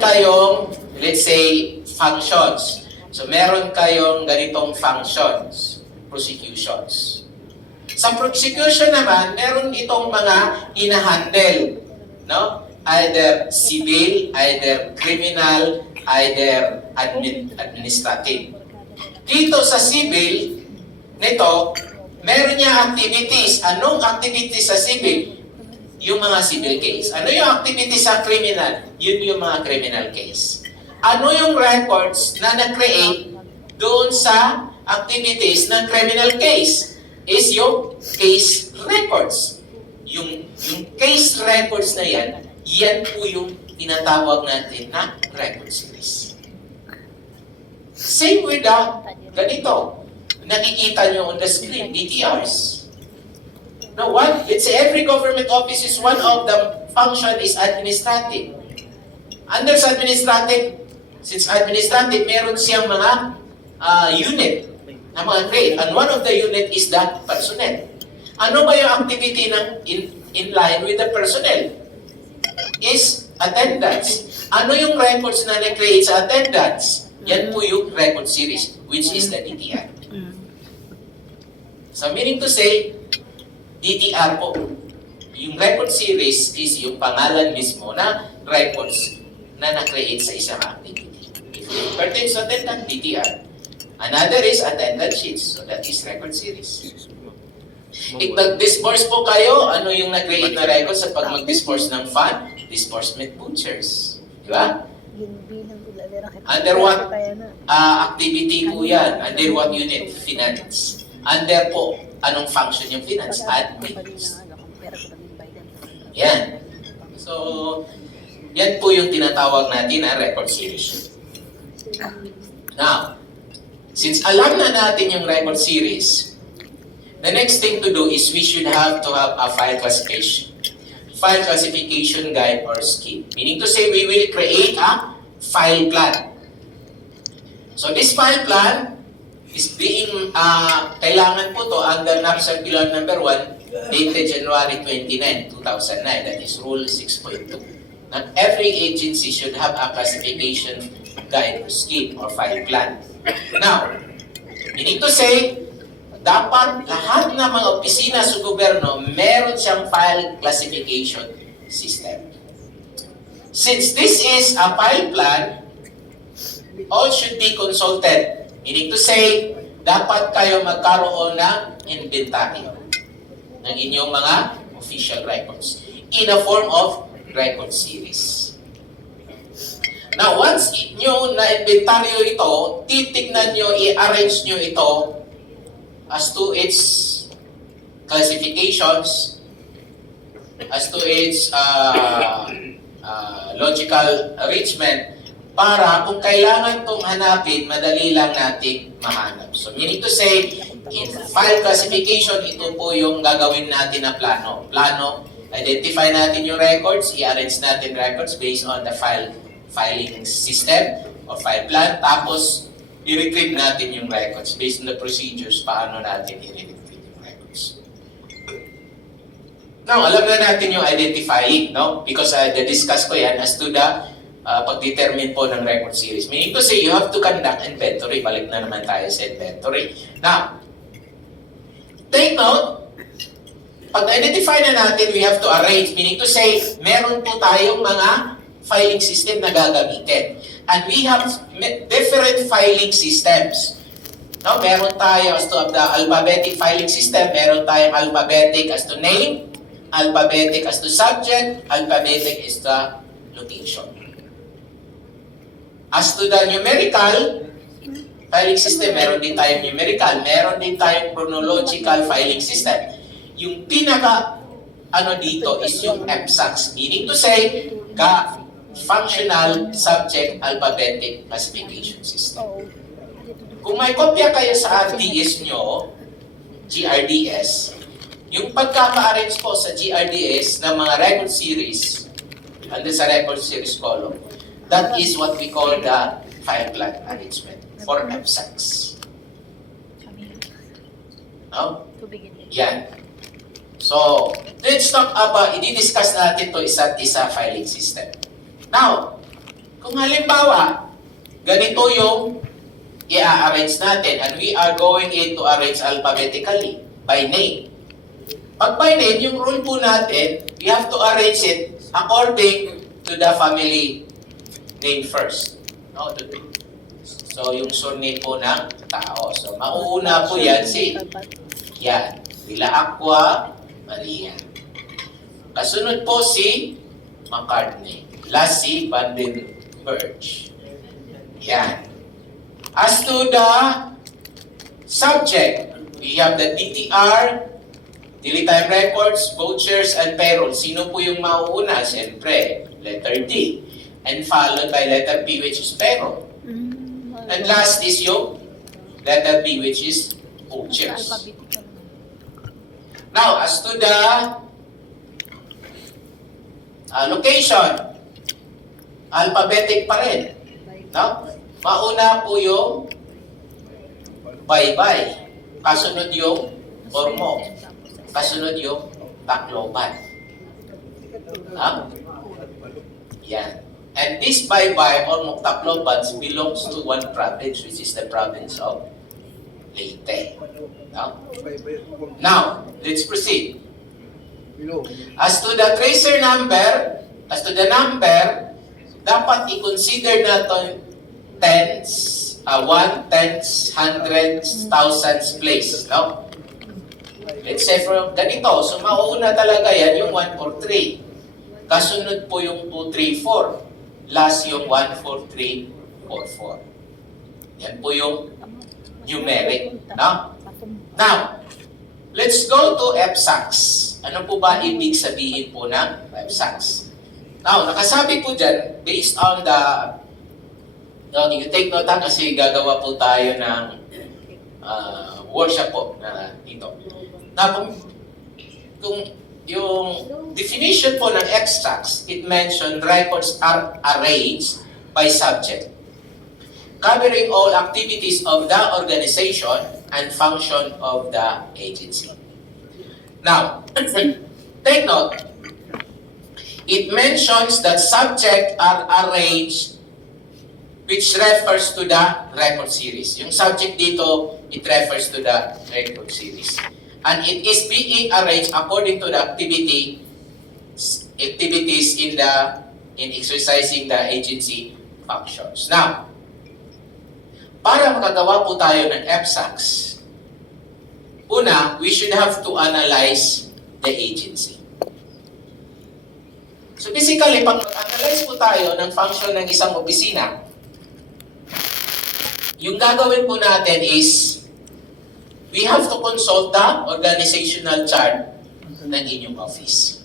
kayong, let's say, functions. So, meron kayong ganitong functions, prosecutions. Sa prosecution naman, meron itong mga hinahandle, no? Either civil, either criminal, either administrative. Dito sa civil, nito, meron niya activities. Anong activities sa civil? Yung mga civil case. Ano yung activities sa criminal? Yun yung mga criminal case. Ano yung records na na-create doon sa activities ng criminal case? Is yung case records. Yung case records na yan po yung tinatawag natin na record series. Same with ganito. Nakikita nyo on the screen, DTRs. Now, let's say every government office is one of the function is administrative. Under sa administrative, since administrative, meron siyang mga unit na mga grade. And one of the unit is the personnel. Ano ba yung activity ng in line with the personnel? Is attendance. Ano yung records na na-create sa attendance? Yan po yung record series, which is the DTR. So meaning to say, DTR po, yung record series is yung pangalan mismo na records na na-create sa isang activity. If it pertains to attendance, DTR. Another is attendance sheets, so that is record series. If nag-disperse po kayo, ano yung na-create na record sa pag mag-disperse ng fund? Disbursement vouchers. Di ba? Under what activity po yan? Under what unit? Finance. Under po, anong function yung finance? Admin. Yan. So, yan po yung tinatawag natin na record series. Now, since alam na natin yung record series, the next thing to do is we should have to have a file classification guide or scheme. Meaning to say, we will create a file plan. So this file plan is being, kailangan po to under NAP Circular number 1, dated January 29, 2009. That is Rule 6.2. Now, every agency should have a classification guide or scheme or file plan. Now, meaning to say, dapat lahat ng mga opisina sa gobyerno meron siyang file classification system. Since this is a file plan, all should be consulted. Meaning to say, dapat kayo magkaroon ng inventory ng inyong mga official records in a form of record series. Now, once nyo na-inventaryo ito, titignan nyo, i-arrange nyo ito as to its classifications, as to its logical arrangement, para kung kailangan itong hanapin, madali lang natin mahanap. So, meaning to say, in file classification, ito po yung gagawin natin na plano. Identify natin yung records, i-arrange natin records based on the filing system or file plan, tapos i-retrieve natin yung records based on the procedures paano natin i-retrieve yung records. Now, alam na natin yung identifying, no? Because discuss ko yan as to the pag-determine po ng record series. Meaning to say, you have to conduct inventory. Balik na naman tayo sa inventory. Now, take note, pag-identify na natin, we have to arrange. Meaning to say, meron po tayong mga filing system na gagamitin. And we have different filing systems. No, meron tayo as to the alphabetic filing system, meron tayong alphabetic as to name, alphabetic as to subject, alphabetic is the location. As to the numerical filing system, meron din tayong numerical, meron din tayong chronological filing system. Yung pinaka dito is yung FSACS, meaning to say, Functional Subject Alphabetic Classification System. Kung may kopya kayo sa RDS nyo, GRDS, yung pagkaka-arrange po sa GRDS ng mga record series, under sa record series column, that is what we call the file plan arrangement for FSACS. No? Yan. So, let's talk about, i-discuss natin to isa't isa filing system. Now, Kung halimbawa, ganito yung i-arrange natin and we are going to arrange alphabetically by name. Pag by name, yung rule po natin, we have to arrange it according to the family name first. No? So, yung surname po ng tao. So, mauuna po yan si Villa Aqua Maria. Kasunod po si McCartney. Last si Vandenberg. Yan. As to the subject, we have the DTR, Daily Time Records, Vouchers, and Payroll. Sino po yung mauuna? Siyempre, letter D. And followed by letter P, which is Payroll. And last is yung letter B, which is Vouchers. Now, as to the location, alphabetic pa rin. No? Mauna po yung Baybay. Kasunod yung Ormoc. Kasunod yung Tacloban. Yan. And this Baybay, Ormoc, Tacloban belongs to one province, which is the province of Leyte. Now, let's proceed. As to the tracer number, dapat i-consider natin tens, one, tens, hundreds, thousands place. No? Let's say for ganito, so mauuna talaga yan yung 1, 4, 3. Kasunod po yung 2, 3, 4. Last yung 1, 4, 3, 4, 4. Yan po yung numeric. No? Now, let's go to FSACS. Ano po ba ibig sabihin po ng FSACS? Now, nakasabi po dyan, based on the, you take note kasi gagawa po tayo ng workshop po na dito. Na kung yung definition po ng FSACS, it mentioned records are arranged by subject, covering all activities of the organization and function of the agency. Now, take note, it mentions that subject are arranged which refers to the record series. Yung subject dito, it refers to the record series. And it is being arranged according to the activities in exercising the agency functions. Now, para makagawa po tayo ng FSACS, una, we should have to analyze the agency. So basically, pag mag-analyze po tayo ng function ng isang opisina, yung gagawin po natin is, we have to consult the organizational chart ng inyong office.